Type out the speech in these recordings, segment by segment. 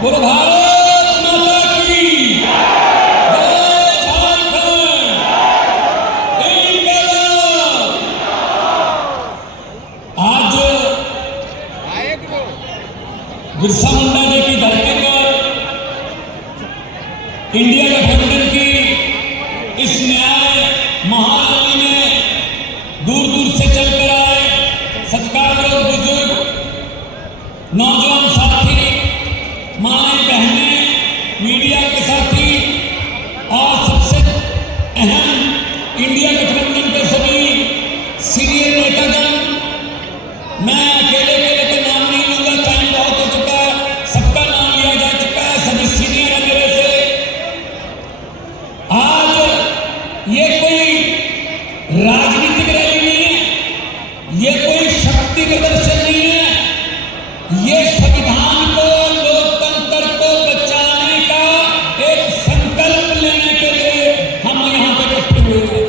बोलो भारत माता की जय, झारखंड इंकलाब। आज बिरसा मुंडा जी की धरती पर इंडिया गठबंधन की इस न्याय महारैली में दूर दूर से चलकर आए सत्कारयोग बुजुर्ग, नौजवान साथी, माएं बहनें, मीडिया के साथी और सबसे अहम इंडिया गठबंधन के सभी सीनियर नेतागण। मैं अकेले के नाम नहीं लूंगा, टाइम बहुत हो चुका है, सबका नाम लिया जा चुका है, सभी सीनियर है मेरे से। आज ये कोई राजनीतिक रैली नहीं है, ये कोई शक्ति प्रदर्शन नहीं है, ये संविधान को, लोकतंत्र को बचाने का एक संकल्प लेने के लिए हम यहां पर इकट्ठे हुए हैं।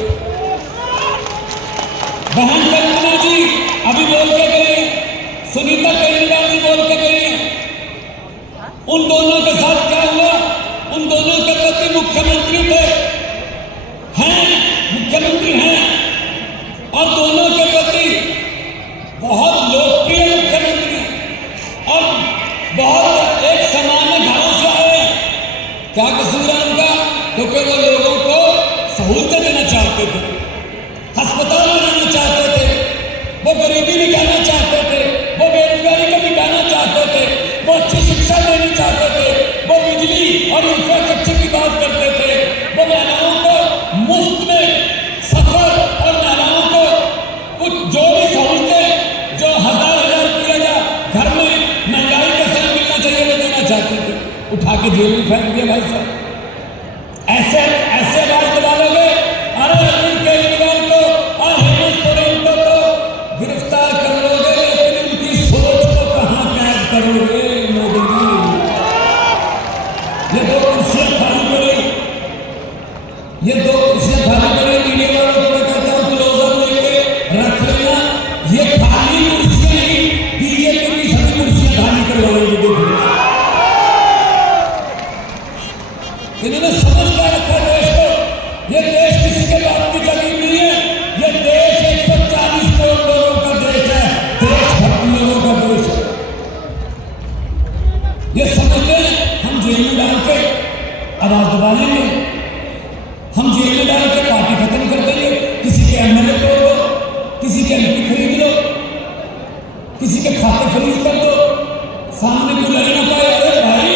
बहन कल्पना जी अभी बोल के गए, सुनीता केजरीवाल जी बोल के गए। उन दोनों के साथ क्या हुआ? उन दोनों के पति मुख्यमंत्री थे, मुख्यमंत्री हैं, और दोनों के पति बहुत लोकप्रिय मुख्यमंत्री और बहुत एक सामान्य घरों से आए। क्या कसूर है उनका? क्योंकि वो लोगों को सहूलतें देना चाहते थे, अस्पताल बनाना चाहते थे, वो गरीबी मिटाना चाहते थे, वो बेरोजगारी को मिटाना चाहते थे, वो अच्छी शिक्षा देनी चाहते थे, वो बिजली और इंफ्रास्ट्रक्चर की बात करते थे, वो महिलाओं को मुफ्त में सफर और महिलाओं को कुछ जो भी सहूलतें जो हजार रुपया घर में महंगाई के साथ मिलना चाहिए वो देना चाहते थे, उठा के जेल में फेंक दिया भाई साहब। ऐसे ऐसे बात डालोगे, अरे अरविंद केजरीवाल को और हेमंत सोरेन को तो गिरफ्तार कर लोगे, लेकिन उनकी सोच को कहां कैद करोगे मोदी जी? ये दो कुर्सियां खाली पड़ी, ये दो कुर्सियां खाली पड़ी, मीडिया वालों को मैं कहता हूं क्लोजर लेके रख लेना। ये खाली कुर्सियां ही बीजेपी की सभी कुर्सियां खाली करवाएंगे, देख लेना। इन्होंने समझ क्या रखा देश को? ये देश किसी के बाप की जमीन नहीं है, ये देश 140 करोड़ लोगों का देश है, देशभक्त लोगों का देश है। ये समझते हैं हम जेल में डाल के आवाज दबा लेंगे, हम जेल में डाल के पार्टी खत्म कर देंगे, किसी के एमएलए तोड़ दो, किसी के एमपी खरीद लो, किसी के खाते फ्रीज कर दो, सामने कोई लड़ ना पाए। अरे भाई,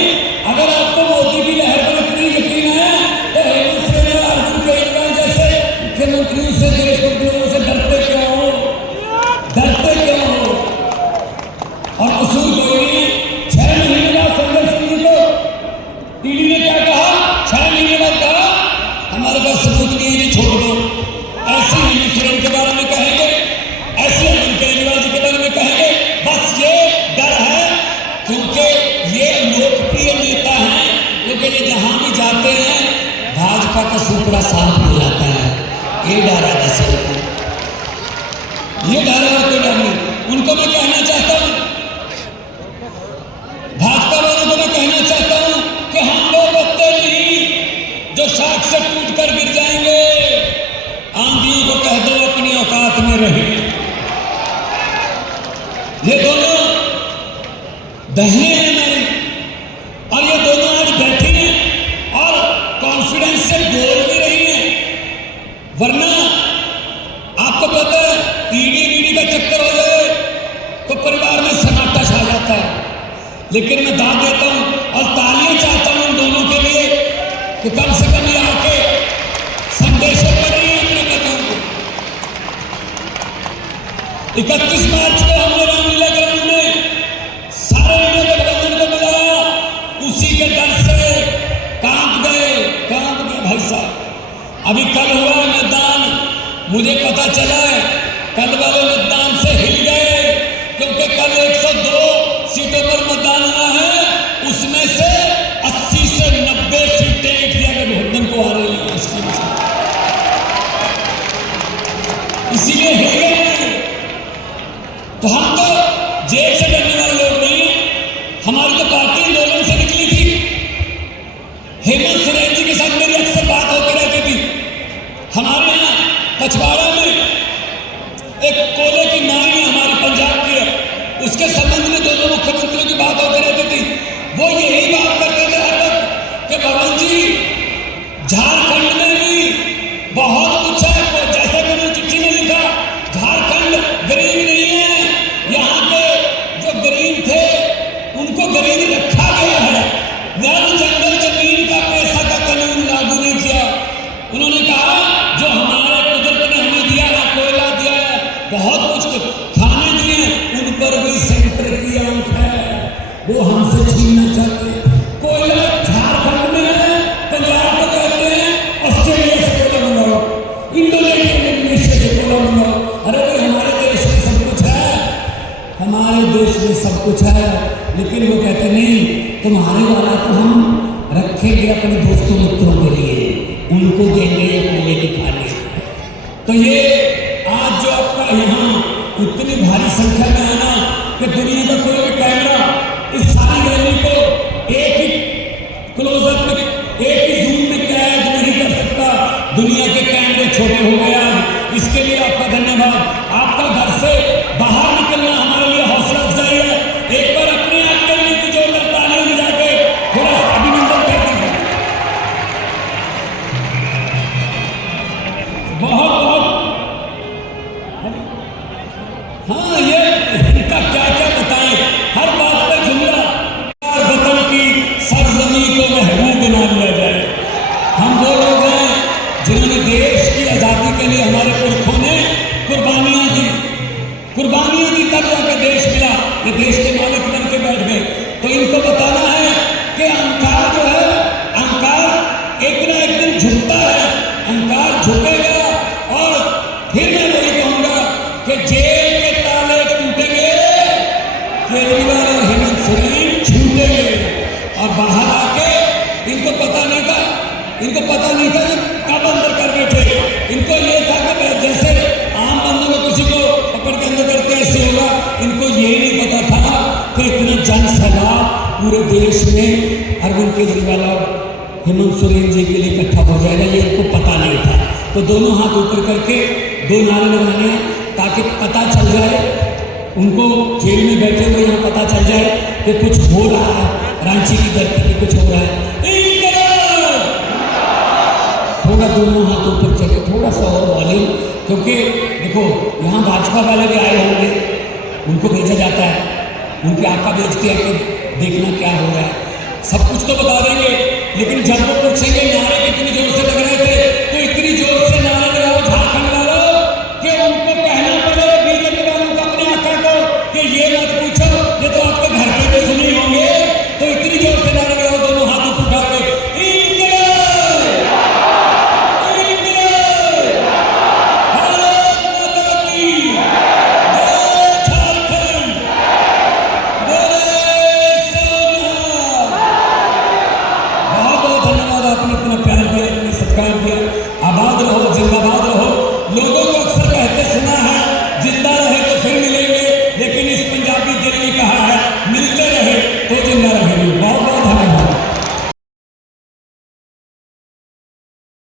अगर आपको मोदी की लहर पर इतनी यकीन है तो हेमंत सोरेन और अरविंद केजरीवाल जैसे मुख्यमंत्रियों से, देशभक्तों से डरते क्यों हो? डरते क्यों हो? और कसूर कोई नहीं। 6 महीने बाद संजय सिंह जी को ईडी ने क्या कहा? 6 महीने बाद कहा हमारे पास सबूत नहीं है, छोड़ दो। ऐसे हेमंत सोरेन के बारे में कहेंगे, ऐसे अरविंद केजरीवाल जी के बारे में कहेंगे। बस ये डर है, क्योंकि ये लोकप्रिय नेता हैं, क्योंकि ये जहां भी जाते हैं भाजपा का सुपड़ा साफ हो जाता है। ये डर है बस, ये डर है और कोई डर नहीं। उनको मैं कहना चाहता हूं, भाजपा वालों को मैं कहना चाहता हूं कि हम वो पत्ते नहीं जो शाख से टूट कर गिर जाएंगे। आंधियों को कह दो अपनी औकात में रहे। ये दोनों बहनें हैं हमारी, और ये दोनों आज बैठी हैं और कॉन्फिडेंस से बोल भी रही हैं। वरना आपको पता है ईडी का चक्कर हो जाए तो परिवार में सन्नाटा छा जाता है। लेकिन मैं दाद देता हूं और तालियां चाहता हूं उन दोनों के लिए कि कम से कम ये आके संदेश पढ़ रही है अपने बच्चों को। 31 मार्च को हमने रामलीला ग्राउंड में सारे इंडिया गठबंधन को बुलाया, उसी के डर से कांप गए भाई साहब। अभी कल हुआ मतदान, मुझे पता चला है कल वाले मतदान से हिल गए, क्योंकि कल 102 सीटों पर मतदान हुआ है, उसमें से 80 से 90 सीटें इंडिया गठबंधन को आ रही है। इसीलिए हिल गए। तो हम उसके संबंध में दोनों मुख्यमंत्रियों की बात होती रहती थी। वो यही बात करते थे हर वक्त कि पवन जी झारखंड में भी बहुत कुछ है। जैसे कि उन्होंने चिट्ठी में लिखा, झारखंड गरीब नहीं है, यहाँ के जो गरीब थे उनको गरीब रखा गया है। वन जंगल जमीन का पैसा का कानून लागू नहीं किया। उन्होंने कहा जो हमारे कुदरत ने हमें दिया है, कोयला दिया है, बहुत कुछ खाने दिए, उन पर भी सेंटर की आंख है, वो हमसे छीनना चाहते हैं। कोयला झारखंड में है, पंजाब को कहते हैं ऑस्ट्रेलिया से कोयला मंगाओ, इंडोनेशिया से कोयला मंगाओ। अरे भाई हमारे देश में सब कुछ है, हमारे देश में सब कुछ है, लेकिन वो कहते नहीं, तुम्हारे वाला तो हम रखेंगे अपने दोस्तों मित्रों के लिए, उनको देंगे ये कोयले की खाने। तो ये आज जो आपका यहाँ इतनी भारी संख्या में आना कि दुनिया का कोई भी कैमरा इस सारी रैली को एक ही क्लोजअप में, एक ही जूम में कैद नहीं कर सकता। दुनिया के कैमरे छोटे हो गए आज, इसके लिए आपका धन्यवाद। आपका घर से बाहर निकलना हमारे लिए हौसला अफजाई है। एक बार अपने आप के लिए भी जोरदार तालियां बजा के थोड़ा सा अभिनंदन कर दीजिए। बहुत बहुत हाँ, ये इनका क्या क्या बताएं, हर बात पे जुमला, वतन की सरजमी को महबूब बना लिया जाए। हम वो लोग हैं जिन्होंने देश की आजादी के लिए हमारे पुरखों ने कुर्बानियां दी, तब जाकर देश मिला। ये देश के मालिक बन के बैठ गए। तो इनको बताना है कि अहंकार जो है, अहंकार एक ना एक दिन झुकता है, अहंकार झुकेगा। और फिर मैं वही कहूंगा कि जेल के ताले टूटेंगे, केजरीवाल और हेमंत सोरेन छूटेंगे। और बाहर आके इनको पता नहीं था कि कब अंदर कर बैठे। इनको ये था कि जैसे आम बंदों को किसी को पकड़ के अंदर करते ऐसे होगा, इनको ये नहीं पता था कि इतना जन सैलाब पूरे देश में अरविंद केजरीवाल और हेमंत सोरेन जी के लिए इकट्ठा हो जाएगा, ये इनको पता नहीं था। तो दोनों हाथ ऊपर करके दो नारे लगाने हैं ताकि पता चल जाए उनको, जेल में बैठे हुए यहाँ पता चल जाए कि कुछ हो रहा है, रांची की धरती पे कुछ हो रहा है। थोड़ा दोनों हाथ ऊपर चले, थोड़ा सा और वॉल्यूम, क्योंकि देखो यहाँ भाजपा वाले भी आए होंगे, उनको भेजा जाता है, उनकी आंखें बेचती है कि देखना क्या हो रहा है। सब कुछ तो बता देंगे, लेकिन जब वो पूछेंगे नारे कितनी जोर से लग रहे थे, तो इतनी जोर से